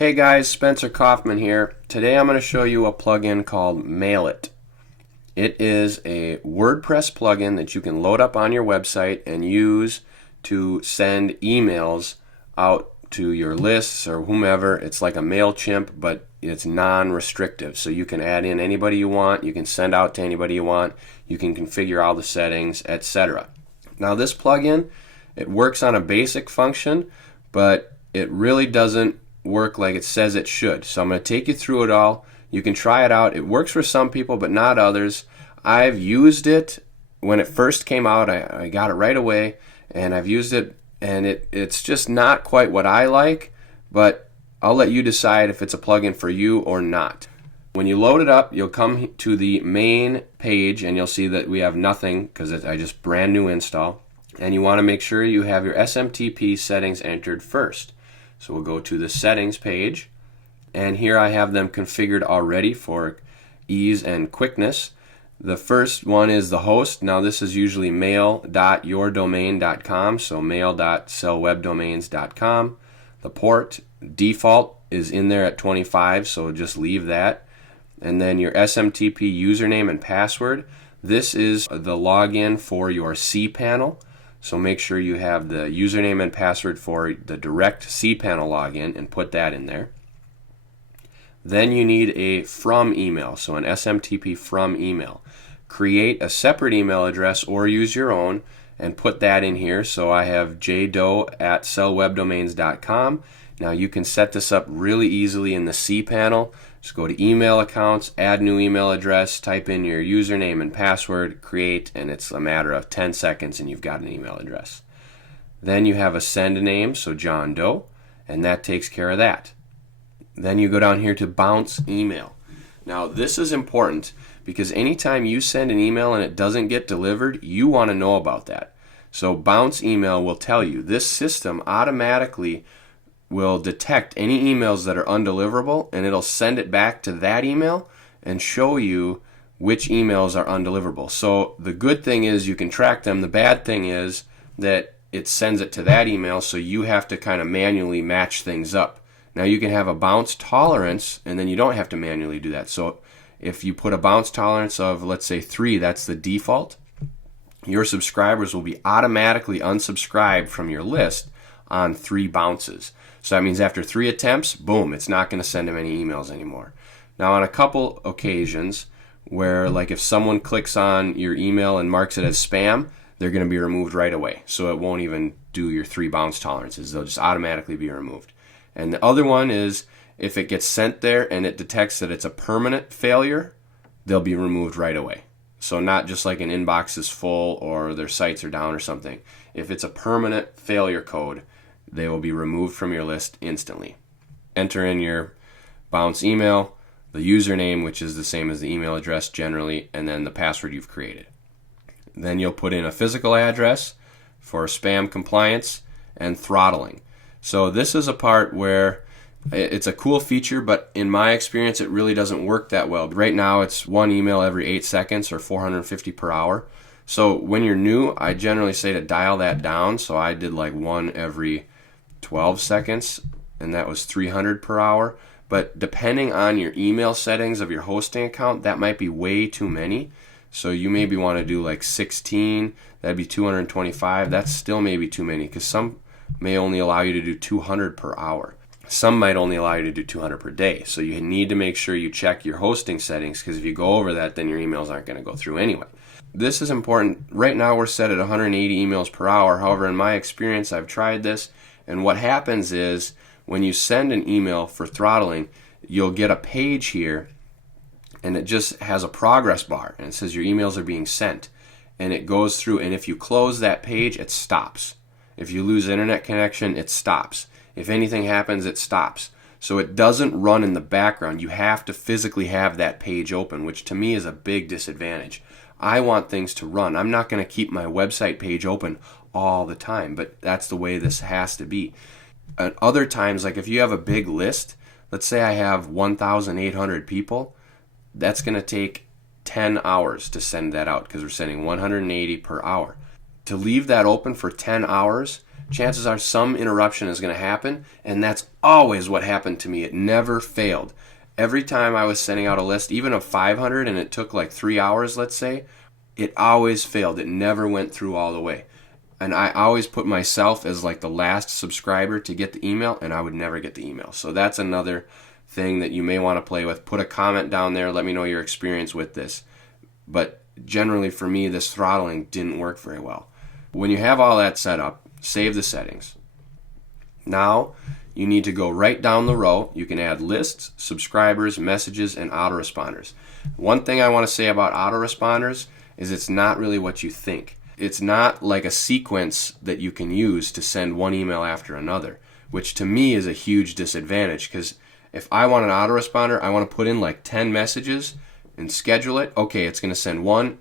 Hey guys, Spencer Kaufman here. Today I'm going to show you a plugin called Mailit. It is a WordPress plugin that you can load up on your website and use to send emails out to your lists or whomever. It's like a MailChimp, but it's non-restrictive. So you can add in anybody you want, you can send out to anybody you want, you can configure all the settings, etc. Now this plugin, it works on a basic function, but it really doesn't work like it says it should. So I'm going to take you through it all. You can try it out. It works for some people but not others. I've used it when it first came out. I got it right away and I've used it, and it's just not quite what I like, but I'll let you decide if it's a plugin for you or not. When you load it up, you'll come to the main page and you'll see that we have nothing because I just brand new install, and you want to make sure you have your SMTP settings entered first. So we'll go to the settings page, and here I have them configured already for ease and quickness. The first one is the host. Now this is usually mail.yourdomain.com, so mail.sellwebdomains.com. The port default is in there at 25, so just leave that. And then your SMTP username and password. This is the login for your cPanel. So make sure you have the username and password for the direct cPanel login and put that in there. Then you need a from email, so an SMTP from email. Create a separate email address or use your own and put that in here. So I have jdoe@sellwebdomains.com. Now you can set this up really easily in the cPanel. Just go to email accounts, add new email address, type in your username and password, create, and it's a matter of 10 seconds and you've got an email address. Then you have a send name, so John Doe, and that takes care of that. Then you go down here to bounce email. Now this is important because anytime you send an email and it doesn't get delivered, you want to know about that. So bounce email will tell you. This system automatically will detect any emails that are undeliverable, and it'll send it back to that email and show you which emails are undeliverable. So the good thing is you can track them. The bad thing is that it sends it to that email, so you have to kind of manually match things up. Now you can have a bounce tolerance, and then you don't have to manually do that. So if you put a bounce tolerance of, let's say 3, that's the default, your subscribers will be automatically unsubscribed from your list on 3 bounces. So that means after 3 attempts, boom, it's not going to send them any emails anymore. Now on a couple occasions where, like, if someone clicks on your email and marks it as spam, they're going to be removed right away. So it won't even do your 3 bounce tolerances. They'll just automatically be removed. And the other one is if it gets sent there and it detects that it's a permanent failure, they'll be removed right away. So not just like an inbox is full or their sites are down or something. If it's a permanent failure code, they will be removed from your list instantly. Enter in your bounce email, the username, which is the same as the email address generally, and then the password you've created. Then you'll put in a physical address for spam compliance and throttling. So this is a part where it's a cool feature, but in my experience it really doesn't work that well. Right now it's 1 email every 8 seconds or 450 per hour. So when you're new, I generally say to dial that down. So I did like 1 every 12 seconds, and that was 300 per hour. But depending on your email settings of your hosting account, that might be way too many. So you maybe want to do like 16, that'd be 225. That's still maybe too many because some may only allow you to do 200 per hour. Some might only allow you to do 200 per day. So you need to make sure you check your hosting settings, because if you go over that, then your emails aren't going to go through anyway. This is important. Right now we're set at 180 emails per hour. However, in my experience, I've tried this, and what happens is when you send an email for throttling, you'll get a page here, and it just has a progress bar, and it says your emails are being sent, and it goes through, and if you close that page, it stops. If you lose internet connection, it stops. If anything happens, it stops. So it doesn't run in the background. You have to physically have that page open, which to me is a big disadvantage. I want things to run. I'm not going to keep my website page open all the time, but that's the way this has to be. At other times, like if you have a big list, let's say I have 1,800 people, that's going to take 10 hours to send that out because we're sending 180 per hour. To leave that open for 10 hours chances are some interruption is going to happen, and that's always what happened to me. It never failed. Every time I was sending out a list, even of 500, and it took like 3 hours, let's say, it always failed. It never went through all the way. And I always put myself as like the last subscriber to get the email, and I would never get the email. So that's another thing that you may want to play with. Put a comment down there. Let me know your experience with this. But generally for me, this throttling didn't work very well. When you have all that set up, save the settings. Now you need to go right down the row. You can add lists, subscribers, messages, and autoresponders. One thing I want to say about autoresponders is it's not really what you think. It's not like a sequence that you can use to send one email after another, which to me is a huge disadvantage, because if I want an autoresponder, I want to put in like 10 messages and schedule it. Okay, it's going to send one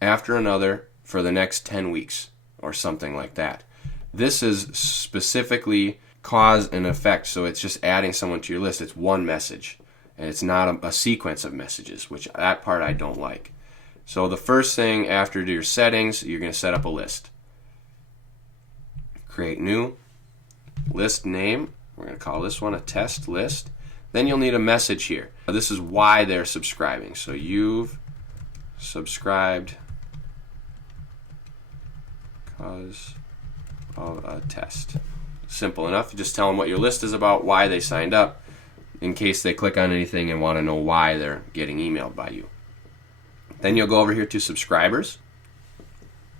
after another for the next 10 weeks or something like that. This is specifically cause and effect, so it's just adding someone to your list. It's one message, and it's not a sequence of messages, which that part I don't like. So the first thing after your settings, you're going to set up a list. Create new, list name. We're going to call this one a test list. Then you'll need a message here. This is why they're subscribing. So you've subscribed because of a test. Simple enough. You just tell them what your list is about, why they signed up, in case they click on anything and want to know why they're getting emailed by you. Then you'll go over here to subscribers.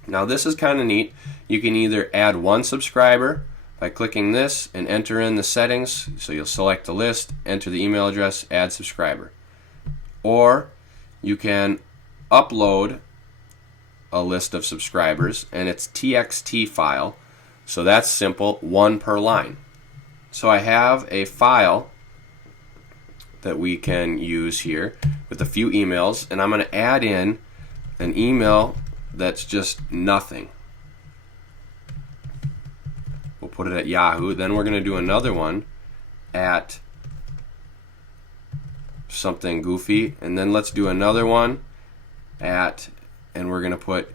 Now this is kind of neat. You can either add one subscriber by clicking this and enter in the settings. So you'll select the list, enter the email address, add subscriber. Or you can upload a list of subscribers, and it's TXT file. So that's simple, one per line. So I have a file that we can use here with a few emails, and I'm going to add in an email that's just nothing. We'll put it at Yahoo. Then we're going to do another one at something goofy, and then let's do another one at, and we're going to put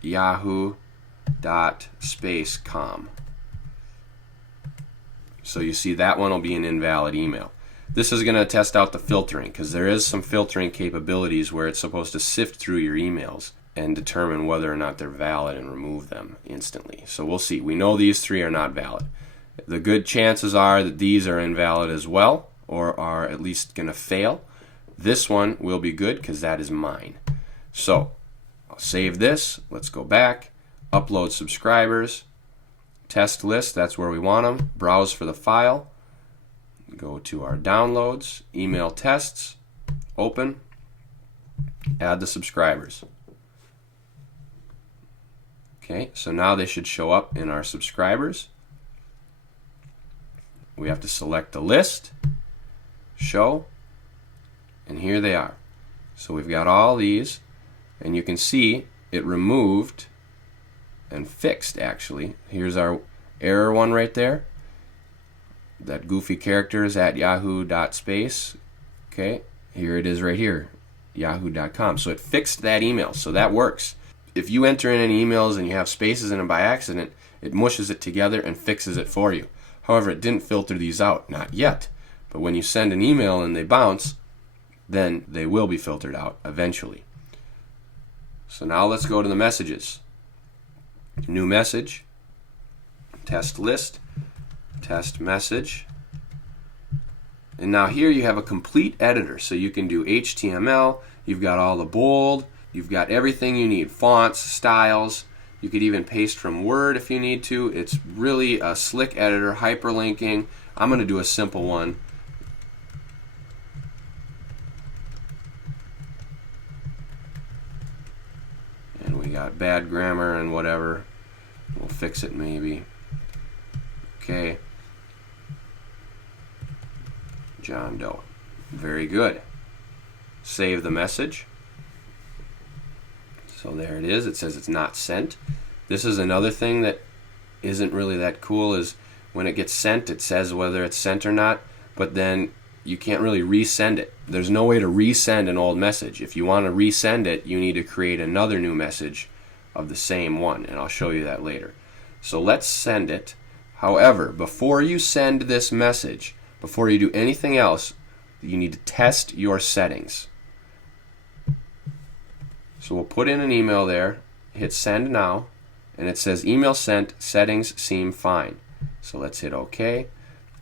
yahoo.spacecom. So you see that one will be an invalid email. This is going to test out the filtering, because there is some filtering capabilities where it's supposed to sift through your emails and determine whether or not they're valid and remove them instantly. So we'll see. We know these three are not valid. The good chances are that these are invalid as well, or are at least going to fail. This one will be good because that is mine. So I'll save this. Let's go back. Upload subscribers. Test list, that's where we want them. Browse for the file. Go to our downloads, email tests, open, add the subscribers. Okay, so now they should show up in our subscribers. We have to select the list, show, and here they are. So we've got all these, and you can see it removed and fixed actually. Here's our error one right there. That goofy character is at yahoo.space. Okay, here it is right here, yahoo.com. So it fixed that email, so that works. If you enter in any emails and you have spaces in them by accident, it mushes it together and fixes it for you. However, it didn't filter these out, not yet. But when you send an email and they bounce, then they will be filtered out eventually. So now let's go to the messages. New message, test list, test message. And now here you have a complete editor, so you can do HTML, you've got all the bold, you've got everything you need, fonts, styles. You could even paste from Word if you need to. It's really a slick editor, hyperlinking. I'm going to do a simple one. And we got bad grammar and whatever. We'll fix it maybe. Okay. John Doe. Very good. Save the message. So there it is. It says it's not sent. This is another thing that isn't really that cool, is when it gets sent, it says whether it's sent or not, but then you can't really resend it. There's no way to resend an old message. If you want to resend it, you need to create another new message of the same one, and I'll show you that later. So let's send it. However, before you send this message, before you do anything else, you need to test your settings. So we'll put in an email there, hit send now, and it says email sent, settings seem fine. So let's hit OK,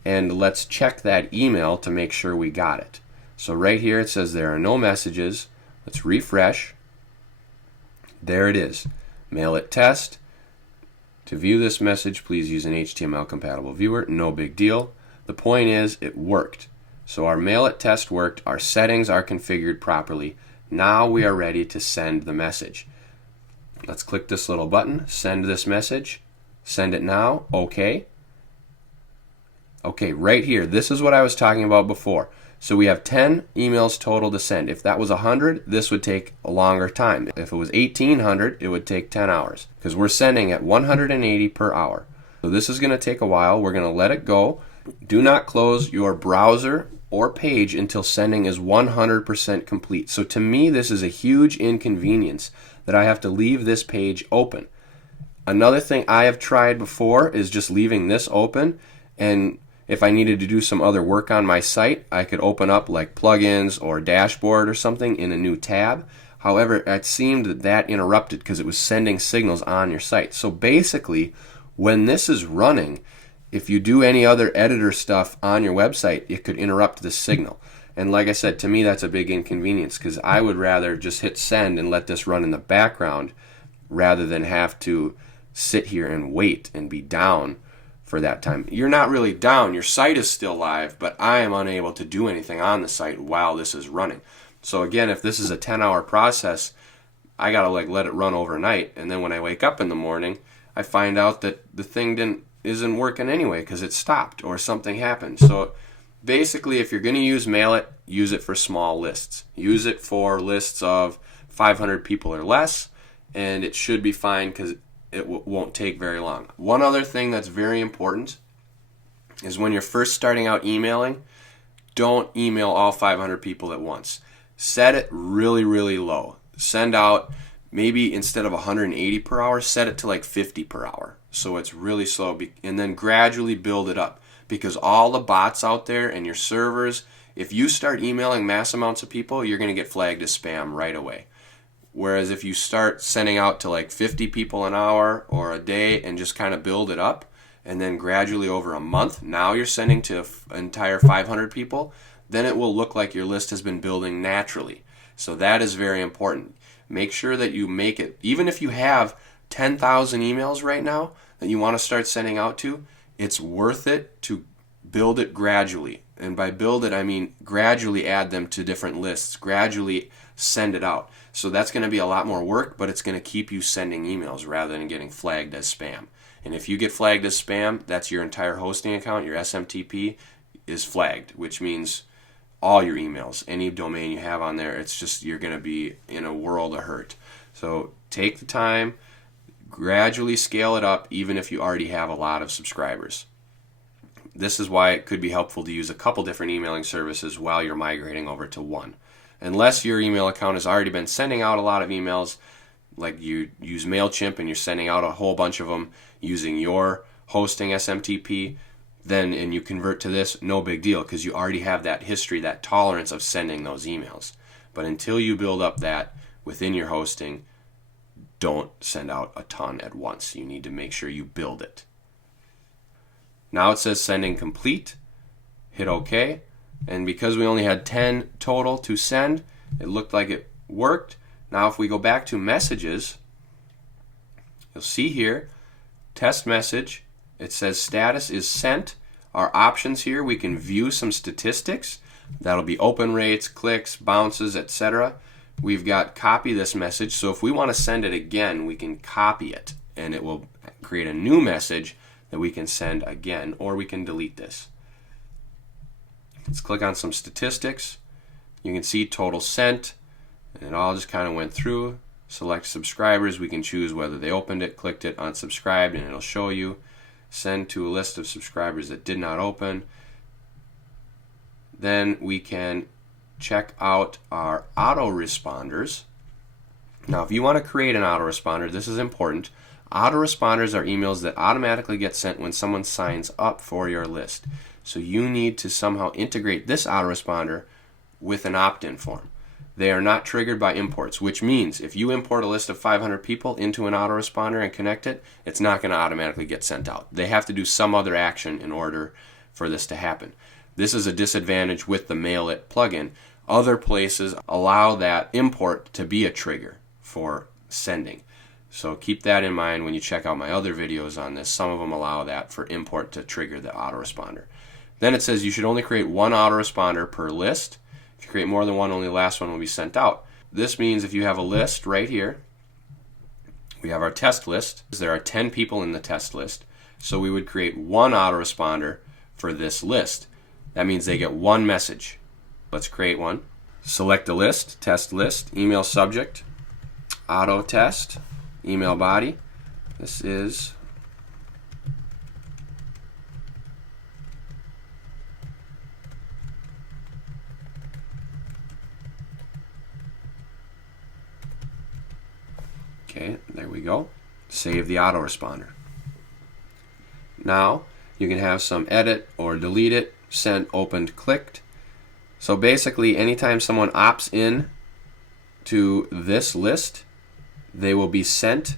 and let's check that email to make sure we got it. So right here it says there are no messages. Let's refresh. There it is. Mailit test. To view this message, please use an HTML compatible viewer. No big deal. The point is, it worked. So our Mailit test worked. Our settings are configured properly. Now we are ready to send the message. Let's click this little button, send this message, send it now, OK. Okay, right here, this is what I was talking about before. So we have 10 emails total to send. If that was 100, this would take a longer time. If it was 1,800, it would take 10 hours because we're sending at 180 per hour. So this is going to take a while. We're going to let it go. Do not close your browser or page until sending is 100% complete. So to me, this is a huge inconvenience that I have to leave this page open. Another thing I have tried before is just leaving this open, and if I needed to do some other work on my site, I could open up like plugins or dashboard or something in a new tab. However, it seemed that interrupted because it was sending signals on your site. So basically, when this is running, if you do any other editor stuff on your website, it could interrupt the signal. And like I said, to me that's a big inconvenience because I would rather just hit send and let this run in the background rather than have to sit here and wait and be down for that time. You're not really down, your site is still live, but I am unable to do anything on the site while this is running. So again, if this is a 10-hour process, I gotta let it run overnight, and then when I wake up in the morning, I find out that the thing isn't working anyway because it stopped or something happened. So basically, if you're going to use Mailit, use it for small lists. Use it for lists of 500 people or less, and it should be fine because it won't take very long. One other thing that's very important is when you're first starting out emailing, don't email all 500 people at once. Set it really, really low. Send out maybe instead of 180 per hour, set it to like 50 per hour. So it's really slow, and then gradually build it up. Because all the bots out there and your servers, if you start emailing mass amounts of people, you're going to get flagged as spam right away. Whereas if you start sending out to like 50 people an hour or a day and just kind of build it up, and then gradually over a month, now you're sending to an entire 500 people, then it will look like your list has been building naturally. So that is very important. Make sure that you make it, even if you have 10,000 emails right now that you want to start sending out to, it's worth it to build it gradually. And by build it, I mean gradually add them to different lists, gradually send it out. So that's going to be a lot more work, but it's going to keep you sending emails rather than getting flagged as spam. And if you get flagged as spam, that's your entire hosting account, your SMTP is flagged, which means all your emails, any domain you have on there, it's just you're going to be in a world of hurt. So take the time, gradually scale it up, even if you already have a lot of subscribers. This is why it could be helpful to use a couple different emailing services while you're migrating over to one. Unless your email account has already been sending out a lot of emails, like you use MailChimp and you're sending out a whole bunch of them using your hosting SMTP, then and you convert to this, no big deal because you already have that history, that tolerance of sending those emails. But until you build up that within your hosting, don't send out a ton at once. You need to make sure you build it. Now it says sending complete. Hit OK. And because we only had 10 total to send, it looked like it worked. Now if we go back to messages, you'll see here, test message. It says status is sent. Our options here, we can view some statistics. That'll be open rates, clicks, bounces, etc. We've got copy this message. So if we want to send it again, we can copy it and it will create a new message that we can send again, or we can delete this. Let's click on some statistics. You can see total sent, and it all just kind of went through. Select subscribers. We can choose whether they opened it, clicked it, unsubscribed, and it'll show you. Send to a list of subscribers that did not open. Then we can check out our autoresponders. Now, if you want to create an autoresponder, this is important. Autoresponders are emails that automatically get sent when someone signs up for your list. So you need to somehow integrate this autoresponder with an opt-in form. They are not triggered by imports, which means if you import a list of 500 people into an autoresponder and connect it, it's not going to automatically get sent out. They have to do some other action in order for this to happen. This is a disadvantage with the Mailit plugin. Other places allow that import to be a trigger for sending. So keep that in mind when you check out my other videos on this. Some of them allow that for import to trigger the autoresponder. Then it says you should only create one autoresponder per list. If you create more than one, only the last one will be sent out. This means if you have a list right here, we have our test list. There are 10 people in the test list. So we would create one autoresponder for this list. That means they get one message. Let's create one. Select the list, test list, email subject, auto test, email body. This is okay, there we go. Save the autoresponder. Now you can have some edit or delete it, sent, opened, clicked. So basically anytime someone opts in to this list, they will be sent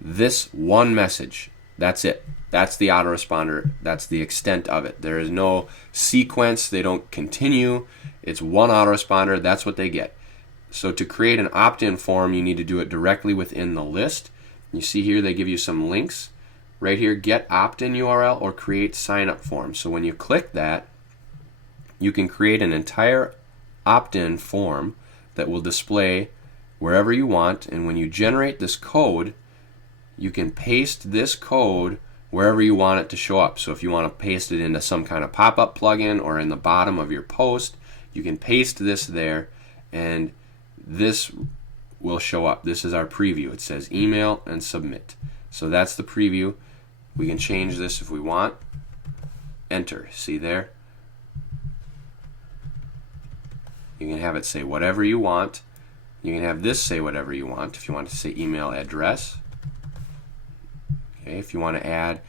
this one message. That's it. That's the autoresponder. That's the extent of it. There is no sequence. They don't continue. It's one autoresponder. That's what they get. So to create an opt-in form, you need to do it directly within the list. You see here they give you some links. Right here, get opt-in URL or create sign-up form. So when you click that, you can create an entire opt-in form that will display wherever you want. And when you generate this code, you can paste this code wherever you want it to show up. So if you want to paste it into some kind of pop-up plugin or in the bottom of your post, you can paste this there and this will show up. This is our preview. It says email and submit. So that's the preview. We can change this if we want. Enter. See there? You can have it say whatever you want. You can have this say whatever you want. If you want to say email address. Okay, if you want to add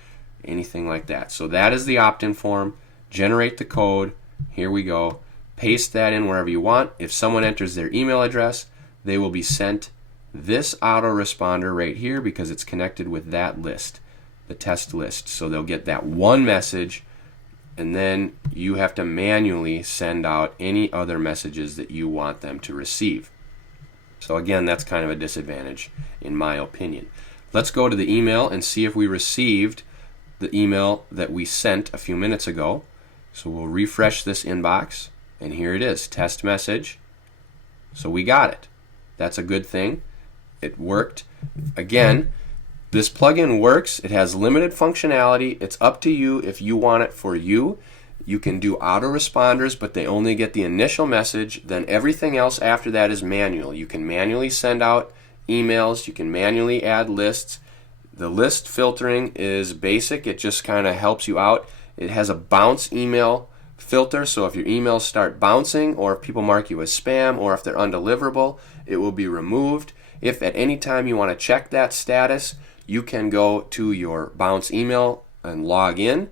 anything like that. So that is the opt-in form. Generate the code. Here we go. Paste that in wherever you want. If someone enters their email address, they will be sent this autoresponder right here because it's connected with that list, the test list. So they'll get that one message, and then you have to manually send out any other messages that you want them to receive. So again, that's kind of a disadvantage in my opinion. Let's go to the email and see if we received the email that we sent a few minutes ago. So we'll refresh this inbox, and here it is, test message. So we got it. That's a good thing. It worked. Again, this plugin works. It has limited functionality. It's up to you if you want it for you. You can do autoresponders, but they only get the initial message. Then everything else after that is manual. You can manually send out emails. You can manually add lists. The list filtering is basic. It just kind of helps you out. It has a bounce email filter, so if your emails start bouncing or if people mark you as spam or if they're undeliverable, it will be removed. If at any time you want to check that status, you can go to your bounce email and log in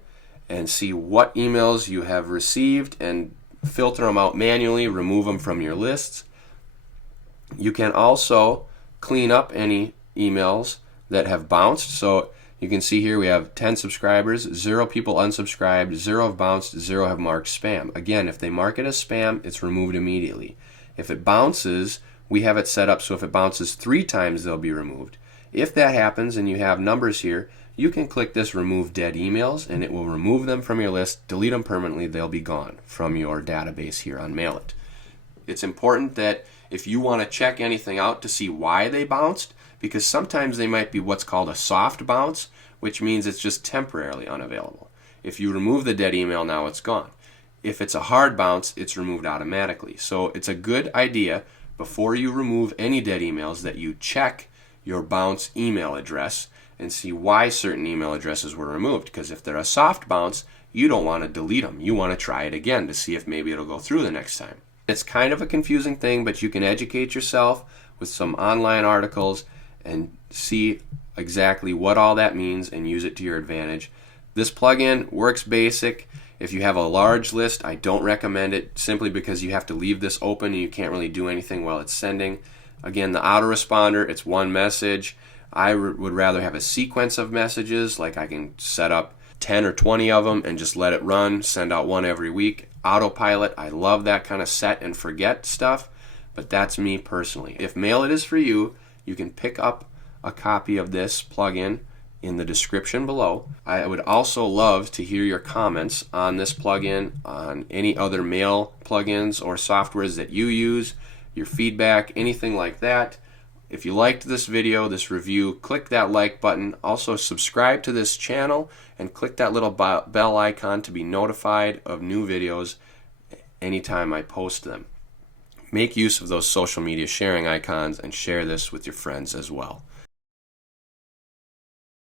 and see what emails you have received and filter them out manually, remove them from your lists. You can also clean up any emails that have bounced. So you can see here we have 10 subscribers, 0 people unsubscribed, 0 have bounced, 0 have marked spam. Again, if they mark it as spam, it's removed immediately. If it bounces, we have it set up so if it bounces 3 times, they'll be removed. If that happens and you have numbers here, you can click this remove dead emails and it will remove them from your list, delete them permanently, they'll be gone from your database here on Mailit. It's important that if you want to check anything out to see why they bounced, because sometimes they might be what's called a soft bounce, which means it's just temporarily unavailable. If you remove the dead email, now it's gone. If it's a hard bounce, it's removed automatically. So it's a good idea before you remove any dead emails that you check your bounce email address and see why certain email addresses were removed. Because if they're a soft bounce, you don't want to delete them. You want to try it again to see if maybe it'll go through the next time. It's kind of a confusing thing, but you can educate yourself with some online articles and see exactly what all that means and use it to your advantage. This plugin works basic. If you have a large list, I don't recommend it simply because you have to leave this open and you can't really do anything while it's sending. Again, the autoresponder, it's one message. I would rather have a sequence of messages, like I can set up 10 or 20 of them and just let it run, send out one every week. Autopilot, I love that kind of set and forget stuff, but that's me personally. If Mailit is for you, you can pick up a copy of this plugin in the description below. I would also love to hear your comments on this plugin, on any other mail plugins or softwares that you use, your feedback, anything like that. If you liked this video, this review, click that like button. Also subscribe to this channel and click that little bell icon to be notified of new videos anytime I post them. Make use of those social media sharing icons and share this with your friends as well.